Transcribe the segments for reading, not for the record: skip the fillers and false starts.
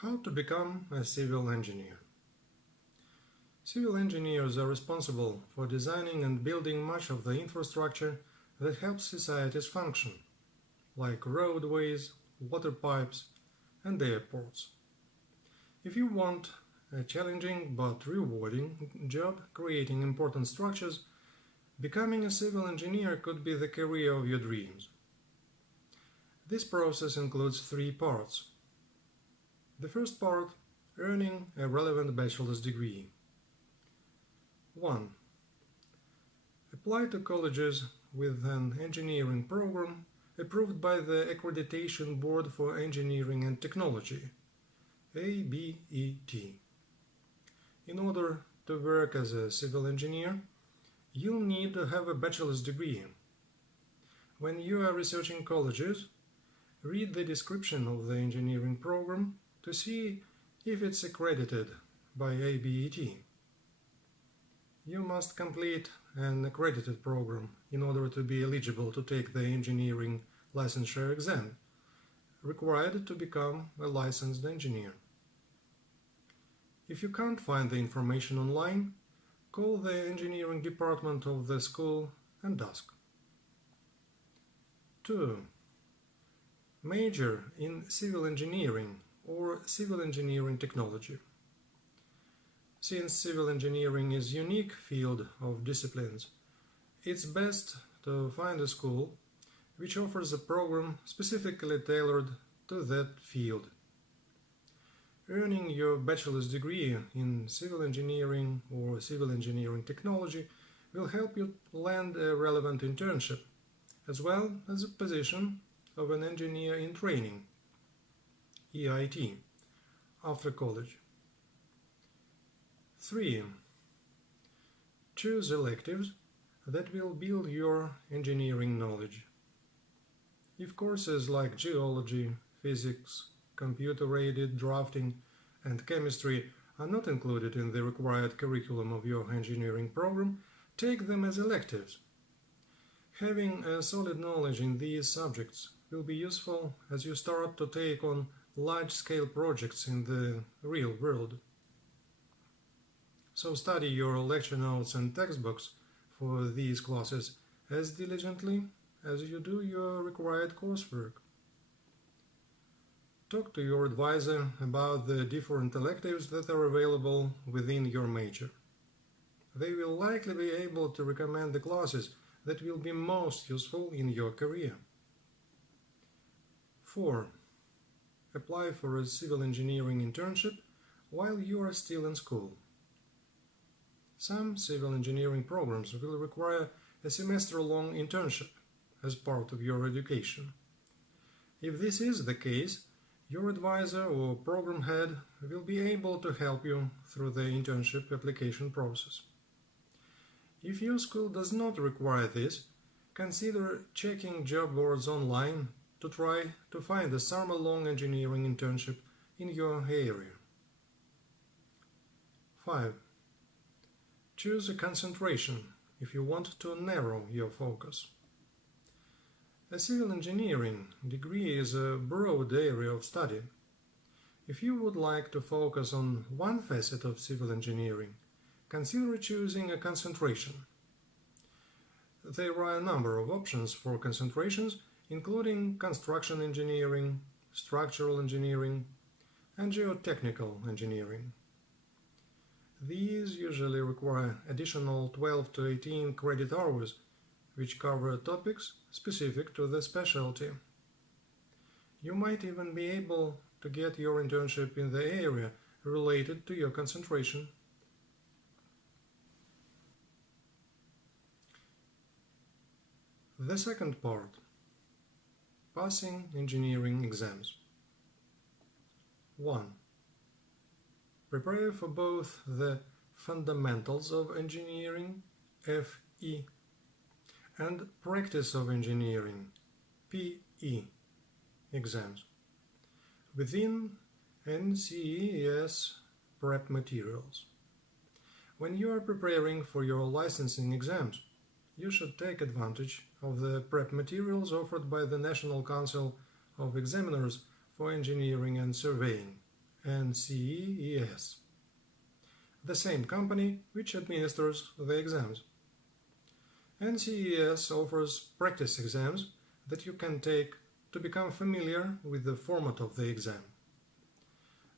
How to become a civil engineer. Civil engineers are responsible for designing and building much of the infrastructure that helps societies function, like roadways, water pipes, and airports. If you want a challenging but rewarding job creating important structures, becoming a civil engineer could be the career of your dreams. This process includes three parts. The first part, earning a relevant bachelor's degree. 1. Apply to colleges with an engineering program approved by the Accreditation Board for Engineering and Technology, ABET. In order to work as a civil engineer, you'll need to have a bachelor's degree. When you are researching colleges, read the description of the engineering program to see if it's accredited by ABET. You must complete an accredited program in order to be eligible to take the engineering licensure exam, required to become a licensed engineer. If you can't find the information online, call the engineering department of the school and ask. 2. Major in civil engineering or civil engineering technology. Since civil engineering is a unique field of disciplines, it's best to find a school which offers a program specifically tailored to that field. Earning your bachelor's degree in civil engineering or civil engineering technology will help you land a relevant internship, as well as a position of an engineer in training, EIT, after college. 3. Choose electives that will build your engineering knowledge. If courses like geology, physics, computer-aided drafting, and chemistry are not included in the required curriculum of your engineering program, take them as electives. Having a solid knowledge in these subjects will be useful as you start to take on large-scale projects in the real world. So study your lecture notes and textbooks for these classes as diligently as you do your required coursework. Talk to your advisor about the different electives that are available within your major. They will likely be able to recommend the classes that will be most useful in your career. 4. Apply for a civil engineering internship while you are still in school. Some civil engineering programs will require a semester-long internship as part of your education. If this is the case, your advisor or program head will be able to help you through the internship application process. If your school does not require this, consider checking job boards online to try to find a summer-long engineering internship in your area. 5. Choose a concentration if you want to narrow your focus. A civil engineering degree is a broad area of study. If you would like to focus on one facet of civil engineering, consider choosing a concentration. There are a number of options for concentrations, including construction engineering, structural engineering, and geotechnical engineering. These usually require additional 12 to 18 credit hours, which cover topics specific to the specialty. You might even be able to get your internship in the area related to your concentration. The second part, passing engineering exams. 1. Prepare for both the Fundamentals of Engineering (FE) and Practice of Engineering (PE) exams within NCEES prep materials. When you are preparing for your licensing exams, you should take advantage of the prep materials offered by the National Council of Examiners for Engineering and Surveying, NCEES, the same company which administers the exams. NCEES offers practice exams that you can take to become familiar with the format of the exam.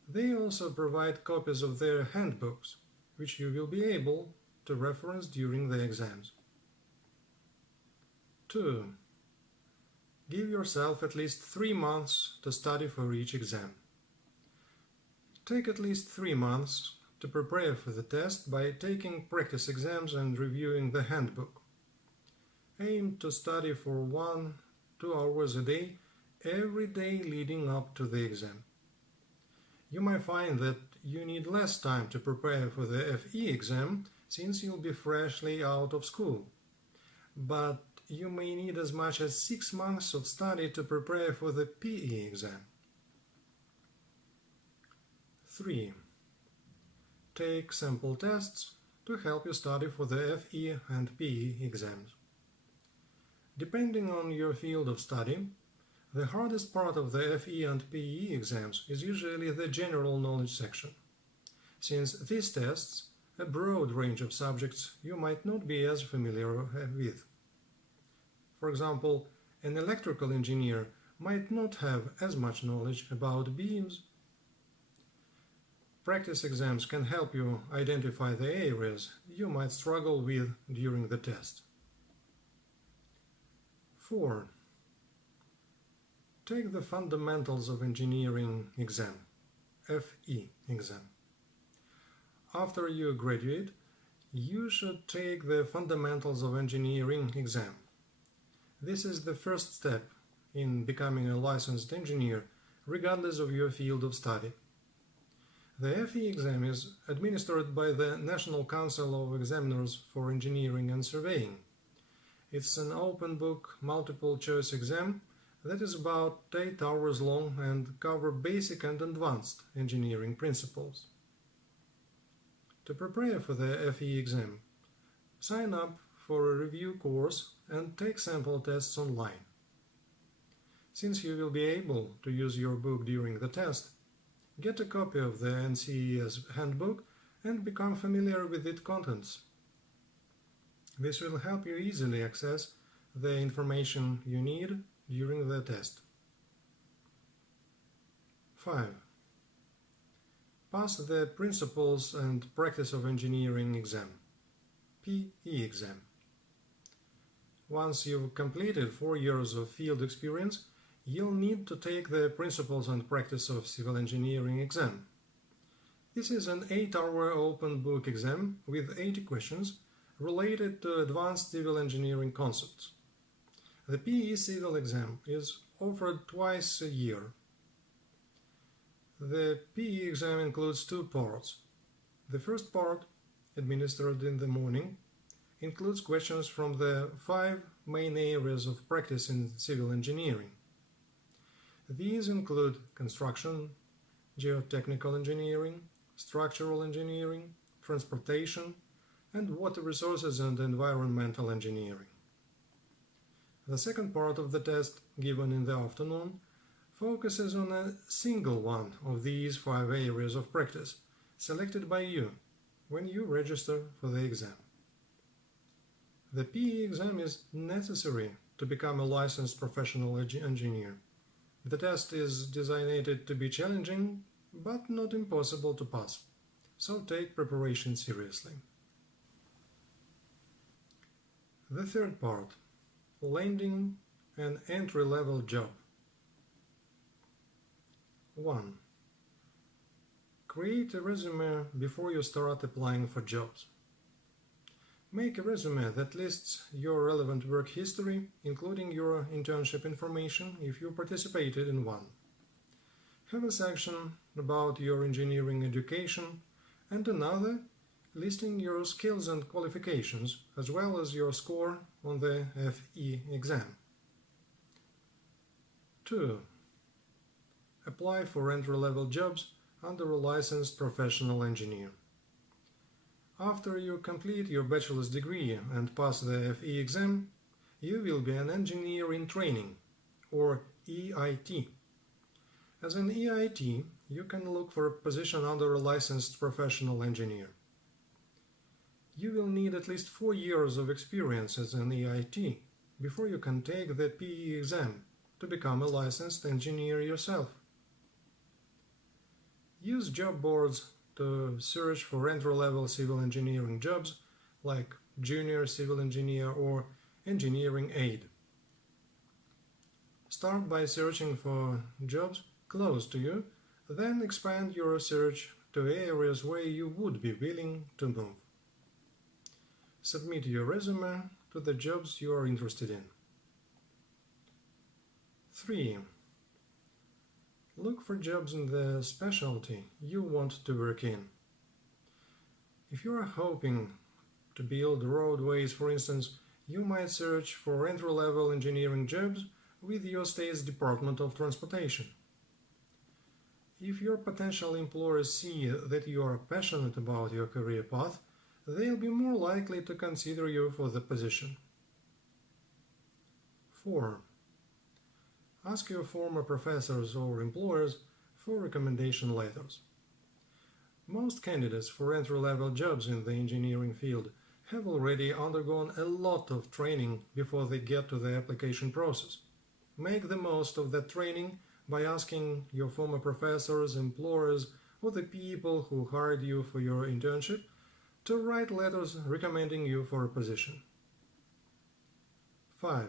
They also provide copies of their handbooks, which you will be able to reference during the exams. 2. Give yourself at least 3 months to study for each exam. Take at least 3 months to prepare for the test by taking practice exams and reviewing the handbook. Aim to study for 1-2 hours a day, every day leading up to the exam. You might find that you need less time to prepare for the FE exam since you'll be freshly out of school, but you may need as much as 6 months of study to prepare for the PE exam. 3. Take sample tests to help you study for the FE and PE exams. Depending on your field of study, the hardest part of the FE and PE exams is usually the general knowledge section, since these tests a broad range of subjects you might not be as familiar with. For example, an electrical engineer might not have as much knowledge about beams. Practice exams can help you identify the areas you might struggle with during the test. 4. Take the Fundamentals of Engineering exam, FE exam. After you graduate, you should take the Fundamentals of Engineering exam. This is the first step in becoming a licensed engineer, regardless of your field of study. The FE exam is administered by the National Council of Examiners for Engineering and Surveying. It's an open book, multiple choice exam that is about 8 hours long and cover basic and advanced engineering principles. To prepare for the FE exam, sign up for a review course and take sample tests online. Since you will be able to use your book during the test, get a copy of the NCEES handbook and become familiar with its contents. This will help you easily access the information you need during the test. 5. Pass the Principles and Practice of Engineering exam, PE exam. Once you've completed 4 years of field experience, you'll need to take the Principles and Practice of Civil Engineering exam. This is an 8-hour open book exam with 80 questions related to advanced civil engineering concepts. The PE civil exam is offered twice a year. The PE exam includes 2 parts. The first part, administered in the morning, includes questions from the 5 main areas of practice in civil engineering. These include construction, geotechnical engineering, structural engineering, transportation, and water resources and environmental engineering. The second part of the test, given in the afternoon, focuses on a single one of these 5 areas of practice, selected by you when you register for the exam. The PE exam is necessary to become a licensed professional engineer. The test is designed to be challenging, but not impossible to pass, so take preparation seriously. The third part, landing an entry-level job. 1. Create a resume before you start applying for jobs. Make a resume that lists your relevant work history, including your internship information if you participated in one. Have a section about your engineering education, and another listing your skills and qualifications, as well as your score on the FE exam. 2. Apply for entry-level jobs under a licensed professional engineer. After you complete your bachelor's degree and pass the FE exam, you will be an engineer in training, or EIT. As an EIT, you can look for a position under a licensed professional engineer. You will need at least 4 years of experience as an EIT before you can take the PE exam to become a licensed engineer yourself. Use job boards to search for entry-level civil engineering jobs like junior civil engineer or engineering aide. Start by searching for jobs close to you, then expand your search to areas where you would be willing to move. Submit your resume to the jobs you are interested in. 3. Look for jobs in the specialty you want to work in. If you are hoping to build roadways, for instance, you might search for entry-level engineering jobs with your state's Department of Transportation. If your potential employers see that you are passionate about your career path, they'll be more likely to consider you for the position. 4. Ask your former professors or employers for recommendation letters. Most candidates for entry-level jobs in the engineering field have already undergone a lot of training before they get to the application process. Make the most of that training by asking your former professors, employers, or the people who hired you for your internship to write letters recommending you for a position. 5.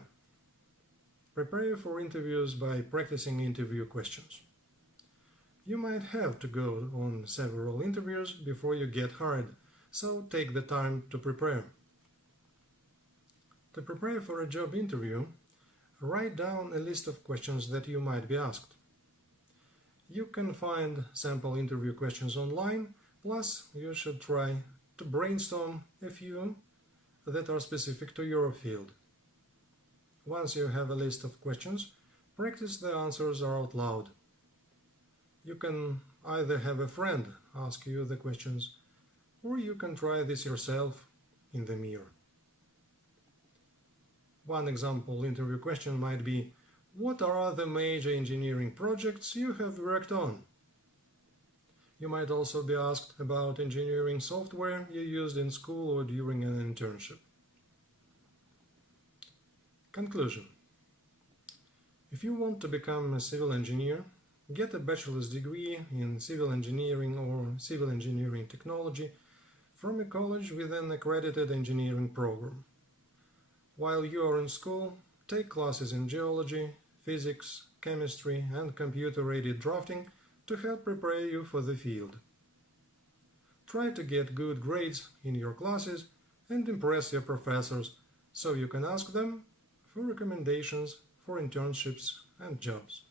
Prepare for interviews by practicing interview questions. You might have to go on several interviews before you get hired, so take the time to prepare. To prepare for a job interview, write down a list of questions that you might be asked. You can find sample interview questions online, plus you should try to brainstorm a few that are specific to your field. Once you have a list of questions, practice the answers out loud. You can either have a friend ask you the questions, or you can try this yourself in the mirror. One example interview question might be, what are the major engineering projects you have worked on? You might also be asked about engineering software you used in school or during an internship. Conclusion. If you want to become a civil engineer, get a bachelor's degree in civil engineering or civil engineering technology from a college with an accredited engineering program. While you are in school, take classes in geology, physics, chemistry, and computer-aided drafting to help prepare you for the field. Try to get good grades in your classes and impress your professors so you can ask them for recommendations for internships and jobs.